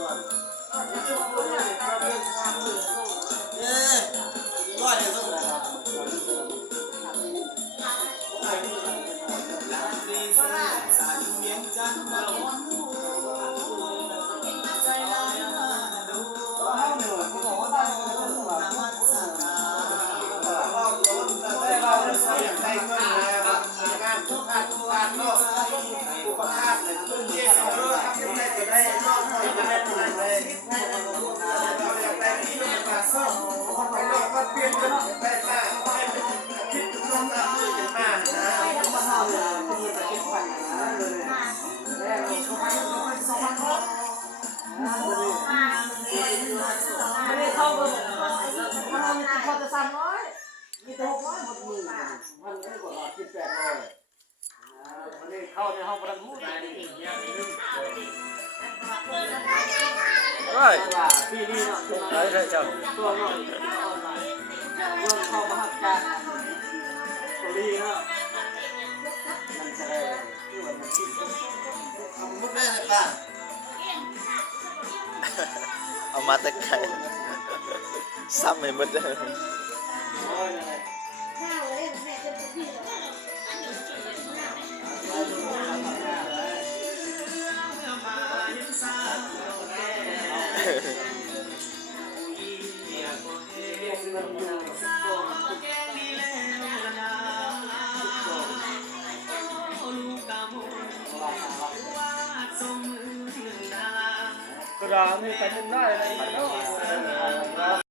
ร้อยเลยต้องไม่ได้เข้าไปมันพอจะสั่งน้อยมีแต่600หมดมือมันไม่กว่า1800มันนี่เข้าในห้องประมูลได้ดีพี่นี่เนาะตัวหน่อยเรื่องเข้ามาหักกันตัวนี้เนาะมันจะได้ที่ว่ามันคิดมุกได้เลยป้าเอามาแต่ไกลซ้ำไม่หมดเลยกระดาษนี่ไปมุ่งได้เลย